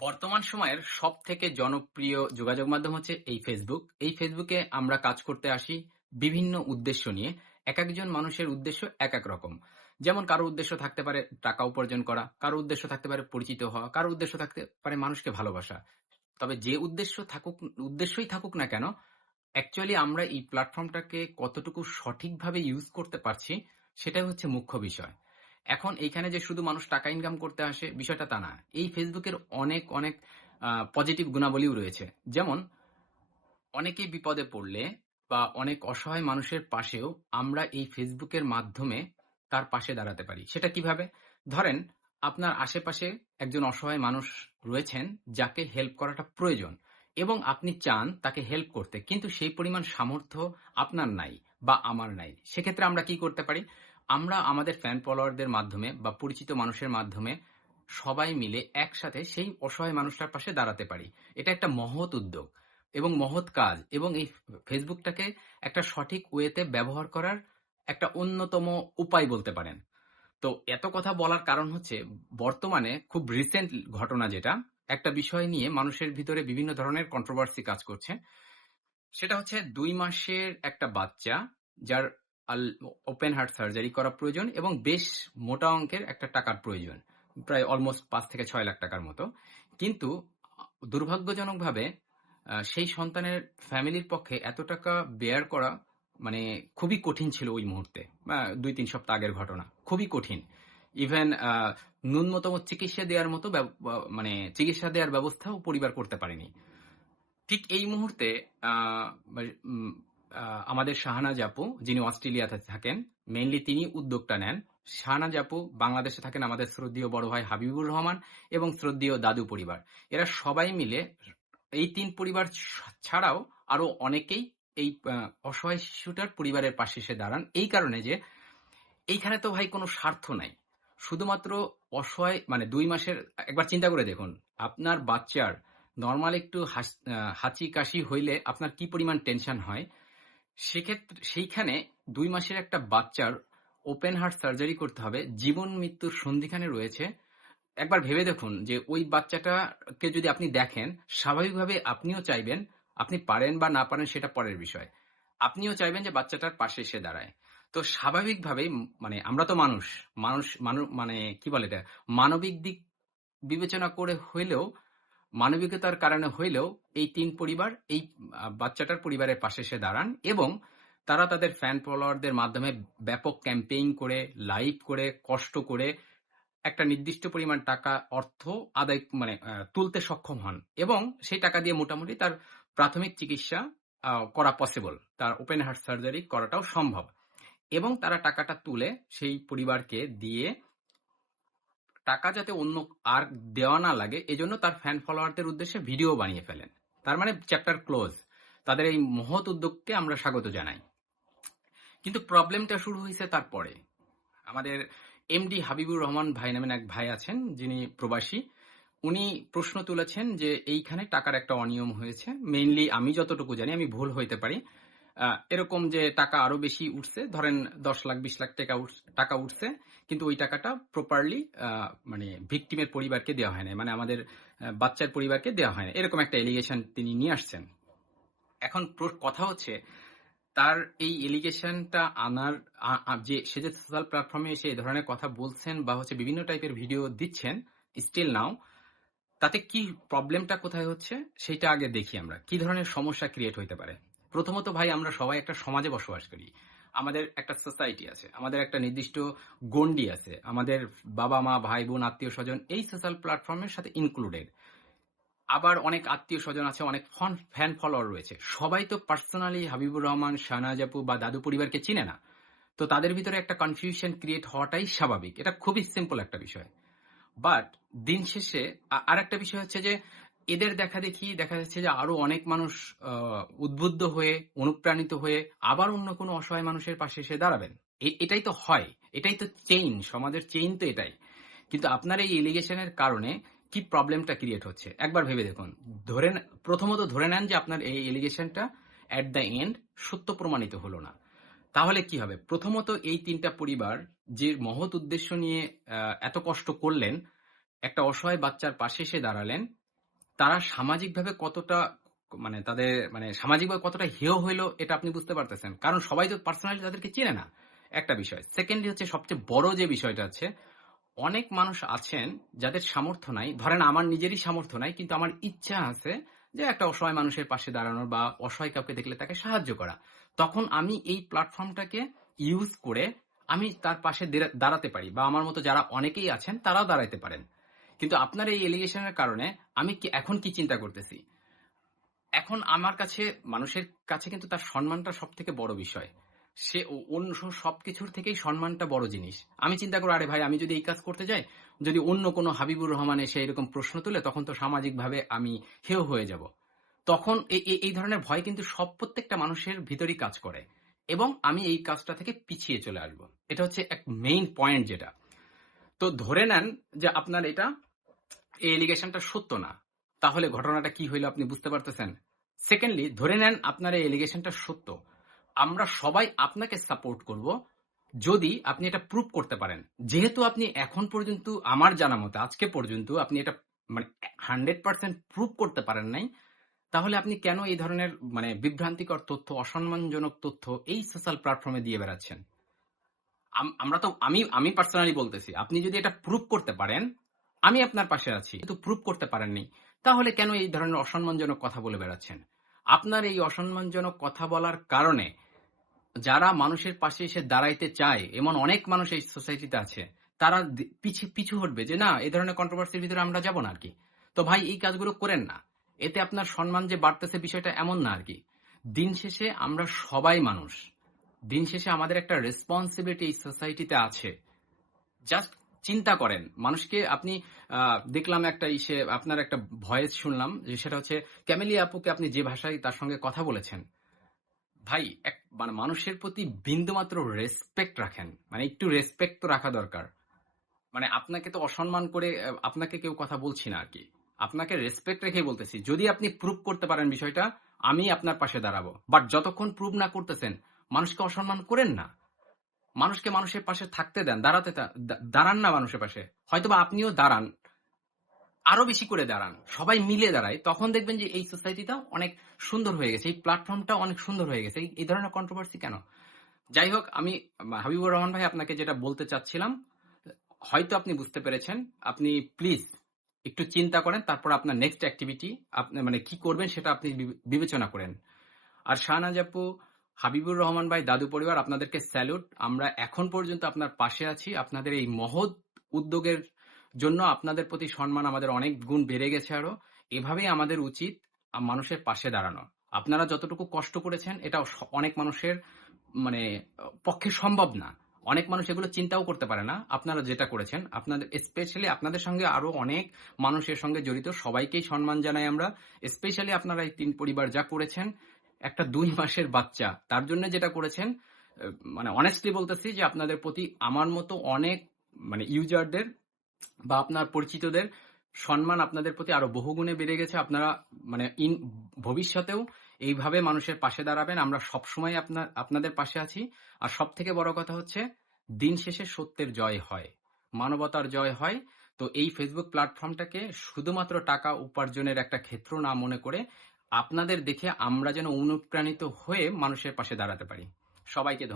বর্তমান সময়ের সবথেকে জনপ্রিয় যোগাযোগ মাধ্যম হচ্ছে এই ফেসবুক। এই ফেসবুকে আমরা কাজ করতে আসি বিভিন্ন উদ্দেশ্য নিয়ে। একেকজন মানুষের উদ্দেশ্য একেক রকম। যেমন কারো উদ্দেশ্য থাকতে পারে টাকা উপার্জন করা, কারো উদ্দেশ্য থাকতে পারে পরিচিত হওয়া, কারো উদ্দেশ্য থাকতে পারে মানুষকে ভালোবাসা। তবে যে উদ্দেশ্যই থাকুক না কেন, অ্যাকচুয়ালি আমরা এই প্ল্যাটফর্মটাকে কতটুকু সঠিকভাবে ইউজ করতে পারছি, সেটাই হচ্ছে মুখ্য বিষয়। এখন এইখানে যে শুধু মানুষ টাকা ইনকাম করতে আসে, বিষয়টা তা না। এই ফেসবুকের অনেক, অনেক পজিটিভ গুণাবলীও রয়েছে। যেমন অনেকেই বিপদে পড়লে বা অনেক অসহায় মানুষের পাশেও আমরা এই ফেসবুকের মাধ্যমে তার পাশে দাঁড়াতে পারি। সেটা কিভাবে? ধরেন আপনার আশেপাশে একজন অসহায় মানুষ রয়েছেন যাকে হেল্প করাটা প্রয়োজন এবং আপনি চান তাকে হেল্প করতে। কিন্তু সেই পরিমাণ সামর্থ্য আপনার নাই বা আমার নাই। সেক্ষেত্রে আমরা কি করতে পারি? আমরা আমাদের ফ্যান ফলোয়ারদের মাধ্যমে বা পরিচিত মানুষের মাধ্যমে সবাই মিলে একসাথে সেই অসহায় মানুষটার পাশে দাঁড়াতে পারি। এটা একটা মহৎ উদ্যোগ এবং মহৎ কাজ এবং এই ফেসবুকটাকে একটা সঠিক ওয়েতে ব্যবহার করার একটা অন্যতম উপায় বলতে পারেন। তো এত কথা বলার কারণ হচ্ছে বর্তমানে খুব রিসেন্ট ঘটনা যেটা, একটা বিষয় নিয়ে মানুষের ভিতরে বিভিন্ন ধরনের কন্ট্রোভার্সি কাজ করছে। সেটা হচ্ছে ২ মাসের একটা বাচ্চা যার আল ওপেন হার্ট সার্জারি করা প্রয়োজন এবং বেশ মোটা অঙ্কের একটা টাকার প্রয়োজন। প্রায় অলমোস্ট ৫ থেকে ৬ লাখ টাকার মতো। কিন্তু দুর্ভাগ্যজনকভাবে সেই সন্তানের ফ্যামিলির পক্ষে এত টাকা বেয়ার করা মানে খুবই কঠিন ছিল ওই মুহূর্তে। ২-৩ সপ্তাহ আগের ঘটনা। খুবই কঠিন। ইভেন ন্যূনতম চিকিৎসা দেওয়ার মতো মানে চিকিৎসা দেওয়ার ব্যবস্থাও পরিবার করতে পারেনি। ঠিক এই মুহূর্তে আমাদের শাহনাজ আপু যিনি অস্ট্রেলিয়াতে থাকেন, মেইনলি তিনি উদ্যোগটা নেন। শাহনাজ আপু বাংলাদেশে থাকেন আমাদের শ্রদ্ধেয় বড় ভাই হাবিবুর রহমান এবং শ্রদ্ধেয় দাদু পরিবার। এরা সবাই মিলে এই ৩ পরিবার ছাড়াও আরো অনেকেই এই অসহায় শিশুটার পরিবারের পাশে এসে দাঁড়ান। এই কারণে যে এইখানে তো ভাই কোনো স্বার্থ নাই। শুধুমাত্র অসহায় মানে ২ মাসের একবার চিন্তা করে দেখুন, আপনার বাচ্চার নরমাল একটু হাঁচি-কাশি হইলে আপনার কি পরিমাণ টেনশন হয়? সেইখানে ২ মাসের একটা বাচ্চার ওপেন হার্ট সার্জারি করতে হবে। জীবন মৃত্যুর সন্ধিখানে রয়েছে। একবার ভেবে দেখুন যে ওই বাচ্চাটাকে যদি আপনি দেখেন, স্বাভাবিকভাবে আপনিও চাইবেন, আপনি পারেন বা না পারেন সেটা পরের বিষয়। আপনিও চাইবেন যে বাচ্চাটার পাশে এসে দাঁড়ায়। তো স্বাভাবিকভাবেই মানে আমরা তো মানুষ। মানে কি বলে এটা? মানবিক দিক বিবেচনা করে হইলেও মানবিকতার কারণে হইলেও এই ৩ পরিবার এই বাচ্চাটার পরিবারের পাশে এসে দাঁড়ান এবং তারা তাদের ফ্যান ফলোয়ারদের মাধ্যমে ব্যাপক ক্যাম্পেইন করে, লাইভ করে, কষ্ট করে একটা নির্দিষ্ট পরিমাণ টাকা অর্থ আদায় মানে তুলতে সক্ষম হন এবং সেই টাকা দিয়ে মোটামুটি তার প্রাথমিক চিকিৎসা করা পসিবল। তার ওপেন হার্ট সার্জারি করাটাও সম্ভব এবং তারা টাকাটা তুলে সেই পরিবারকে দিয়ে টাকা যাতে অন্য আর দেওয়া না লাগে এজন্য তার ফ্যান ফলোয়ারদের উদ্দেশ্যে ভিডিও বানিয়ে ফেলেন। তার মানে চ্যাপ্টার ক্লোজ। তাদের এই মহৎ উদ্যোগকে আমরা স্বাগত জানাই। কিন্তু প্রবলেমটা শুরু হয়েছে তারপরে। আমাদের এমডি হাবিবুর রহমান ভাই নামেন এক ভাই আছেন যিনি প্রবাসী। উনি প্রশ্ন তুলেছেন যে এইখানে টাকার একটা অনিয়ম হয়েছে। মেইনলি আমি যতটুকু জানি, আমি ভুল হইতে পারি। এরকম যে টাকা আরো বেশি উঠছে, ধরেন ১০ লাখ ২০ লাখ টাকা উঠছে, কিন্তু ওই টাকাটা প্রপারলি মানে ভিকটিমের পরিবারকে দেওয়া হয় না, মানে আমাদের বাচ্চার পরিবারকে দেওয়া হয় না, এরকম একটা এলিগেশন তিনি নিয়ে আসছেন। এখন কথা হচ্ছে তার এই এলিগেশনটা আনার যে সে যে সোশ্যাল প্ল্যাটফর্মে এসে এই ধরনের কথা বলছেন বা হচ্ছে বিভিন্ন টাইপের ভিডিও দিচ্ছেন, স্টিল নাও তাতে কি প্রবলেমটা কোথায় হচ্ছে সেটা আগে দেখি আমরা কি ধরনের সমস্যা ক্রিয়েট হইতে পারে। প্রথমত ভাই আমরা সবাই একটা সমাজে বসবাস করি, আমাদের একটা সোসাইটি আছে, আমাদের একটা নির্দিষ্ট গণ্ডি আছে, আমাদের বাবা মা ভাই বোন আত্মীয় স্বজন এই সোশ্যাল প্ল্যাটফর্মের সাথে ইনক্লুডেড। আবার অনেক আত্মীয় স্বজন আছে, অনেক ফ্যান ফলোয়ার রয়েছে, সবাই তো পার্সোনালি হাবিবুর রহমান শাহনাজ আপু বা দাদু পরিবারকে চিনে না। তো তাদের ভিতরে একটা কনফিউশন ক্রিয়েট হওয়াটাই স্বাভাবিক, এটা খুবই সিম্পল একটা বিষয়। বাট দিন শেষে আর একটা বিষয় হচ্ছে যে এদের দেখা যাচ্ছে যে আরো অনেক মানুষ উদ্বুদ্ধ হয়ে অনুপ্রাণিত হয়ে আবার অন্য কোনো অসহায় মানুষের পাশে এসে দাঁড়াবেন। এটাই তো হয়, এটাই তো চেইন, সমাজের চেইন তো এটাই। কিন্তু আপনার এই এলিগেশনের কারণে কি প্রবলেমটা ক্রিয়েট হচ্ছে একবার ভেবে দেখুন। ধরেন প্রথমত ধরে নেন যে আপনার এই এলিগেশনটা অ্যাট দ্য এন্ড সত্য প্রমাণিত হলো না, তাহলে কি হবে? প্রথমত এই ৩টা পরিবার যে মহৎ উদ্দেশ্য নিয়ে এত কষ্ট করলেন, একটা অসহায় বাচ্চার পাশে এসে দাঁড়ালেন, তারা সামাজিকভাবে কতটা তাদের সামাজিকভাবে কতটা হেয় হইলো এটা আপনি বুঝতে পারতেছেন, কারণ সবাই তো পার্সোনালি তাদেরকে চেনে না, একটা বিষয়। সেকেন্ডলি হচ্ছে সবচেয়ে বড় যে বিষয়টা আছে, অনেক মানুষ আছেন যাদের সামর্থ্য নাই, ধরেন আমার নিজেরই সামর্থ্য নাই, কিন্তু আমার ইচ্ছা আছে যে একটা অসহায় মানুষের পাশে দাঁড়ানোর বা অসহায় কাউকে দেখলে তাকে সাহায্য করা। তখন আমি এই প্ল্যাটফর্মটাকে ইউজ করে আমি তার পাশে দাঁড়াতে পারি, বা আমার মতো যারা অনেকেই আছেন তারাও দাঁড়াইতে পারেন। কিন্তু আপনার এই এলিগেশনের কারণে আমি এখন কি চিন্তা করতেছি, এখন আমার কাছে, মানুষের কাছে কিন্তু তার সম্মানটা সব থেকে বড় বিষয়। সে অন্য সবকিছুর থেকেই সম্মানটা বড় জিনিস। আমি চিন্তা করবো, আরে ভাই, আমি যদি এই কাজ করতে যাই, যদি অন্য কোনো হাবিবুর রহমান এসে এরকম প্রশ্ন তুলে, তখন তো সামাজিকভাবে আমি হেয় হয়ে যাব। তখন এই ধরনের ভয় কিন্তু প্রত্যেকটা মানুষের ভিতরই কাজ করে, এবং আমি এই কাজটা থেকে পিছিয়ে চলে আসবো। এটা হচ্ছে এক মেইন পয়েন্ট যেটা। তো ধরে নেন যে আপনার এই এলিগেশনটা সত্য না, তাহলে ঘটনাটা কি হইলো আপনি বুঝতে পারতেছেন? সেকেন্ডলি, ধরে নেন আপনার এই এলিগেশনটা সত্য, আমরা সবাই আপনাকে সাপোর্ট করব যদি আপনি এটা প্রুভ করতে পারেন। যেহেতু আপনি এখন পর্যন্ত, আমার জানা মতে আজকে পর্যন্ত আপনি এটা 100% প্রুভ করতে পারেন নাই, তাহলে আপনি কেন এই ধরনের বিভ্রান্তিকর তথ্য, অসম্মানজনক তথ্য এই সোশ্যাল প্ল্যাটফর্মে দিয়ে বেড়াচ্ছেন? আমরা তো, আমি পার্সোনালি বলতেছি, আপনি যদি এটা প্রুভ করতে পারেন, আমি আপনার পাশে আছি, কিন্তু প্রুভ করতে পারেননি, তাহলে কেন এই ধরনের অসম্মানজনক কথা বলে বেড়াচ্ছেন? আপনার এই অসম্মানজনক কথা বলার কারণে যারা মানুষের পাশে এসে দাঁড়াইতে চায়, এমন অনেক মানুষ এই সোসাইটিতে আছে, তারা পিছু হটবে যে না, এই ধরনের কন্ট্রোভার্সির ভিতরে আমরা যাব না আর কি। তো ভাই, এই কাজগুলো করেন না। এতে আপনার সম্মান যে বাড়তেছে, বিষয়টা এমন না আর কি। দিন শেষে আমরা সবাই মানুষ, দিন শেষে আমাদের একটা রেসপন্সিবিলিটি এই সোসাইটিতে আছে। জাস্ট চিন্তা করেন, মানুষকে আপনি দেখলাম একটা আপনার একটা ভয়েস শুনলাম, যে সেটা হচ্ছে ক্যামেলিয়া আপুকে আপনি যে ভাষায় তার সঙ্গে কথা বলেছেন। ভাই, মানুষের প্রতি বিন্দুমাত্র রেসপেক্ট রাখেন, একটু রেসপেক্ট তো রাখা দরকার। আপনাকে তো অসম্মান করে আপনাকে কেউ কথা বলছি না আর কি। আপনাকে রেসপেক্ট রেখেই বলতেছি, যদি আপনি প্রুভ করতে পারেন বিষয়টা, আমি আপনার পাশে দাঁড়াবো। বাট যতক্ষণ প্রুভ না করতেছেন, মানুষকে অসম্মান করেন না। মানুষকে মানুষের পাশে থাকতে দেন, দাঁড়ান না মানুষের পাশে। হয়তোবা আপনিও দাঁড়ান, আরো বেশি করে দাঁড়ান, সবাই মিলে দাঁড়ায়, তখন দেখবেন যে এই সোসাইটিটা অনেক সুন্দর হয়ে গেছে, এই প্ল্যাটফর্মটা অনেক সুন্দর হয়ে গেছে। এই ধরনের কন্ট্রোভার্সি কেন? যাই হোক, আমি হাবিবুর রহমান ভাই আপনাকে যেটা বলতে চাচ্ছিলাম, হয়তো আপনি বুঝতে পেরেছেন। আপনি প্লিজ একটু চিন্তা করেন, তারপর আপনার নেক্সট অ্যাক্টিভিটি আপনি কি করবেন সেটা আপনি বিবেচনা করেন। আর শাহনাজ আপু, হাবিবুর রহমান ভাই, দাদু পরিবার, আপনাদেরকে স্যালুট। আমরা এখন পর্যন্ত আপনার পাশে আছি। আপনাদের এই মহৎ উদ্যোগের জন্য আপনাদের প্রতি সম্মান আমাদের অনেক গুণ বেড়ে গেছে আরো। এভাবেই আমাদের উচিত মানুষের পাশে দাঁড়ানো। আপনারা যতটুকু কষ্ট করেছেন, এটা অনেক মানুষের মানে পক্ষে সম্ভব না। অনেক মানুষ এগুলো চিন্তাও করতে পারে না। আপনারা যেটা করেছেন, আপনাদের স্পেশালি আপনাদের সঙ্গে আরো অনেক মানুষের সঙ্গে জড়িত, সবাইকেই সম্মান জানাই আমরা। স্পেশালি আপনারা এই 3 পরিবার যা করেছেন, একটা 2 মাসের বাচ্চা তার জন্য যেটা করেছেন, অনেস্টলি বলতেছি যে আপনাদের প্রতি আমার মতো অনেক ইউজারদের বা আপনার পরিচিতদের সম্মান আপনাদের প্রতি আরো বহুগুণে বেড়ে গেছে। আপনারা ভবিষ্যতেও এইভাবে মানুষের পাশে দাঁড়াবেন, আমরা সবসময় আপনাদের পাশে আছি। আর সব থেকে বড় কথা হচ্ছে, দিন শেষে সত্যের জয় হয়, মানবতার জয় হয়। তো এই ফেসবুক প্ল্যাটফর্মটাকে শুধুমাত্র টাকা উপার্জনের একটা ক্ষেত্র না মনে করে, আপনাদের দেখে আমরা যেন অনুপ্রাণিত হয়ে মানুষের পাশে দাঁড়াতে পারি। সবাইকে ধন্যবাদ।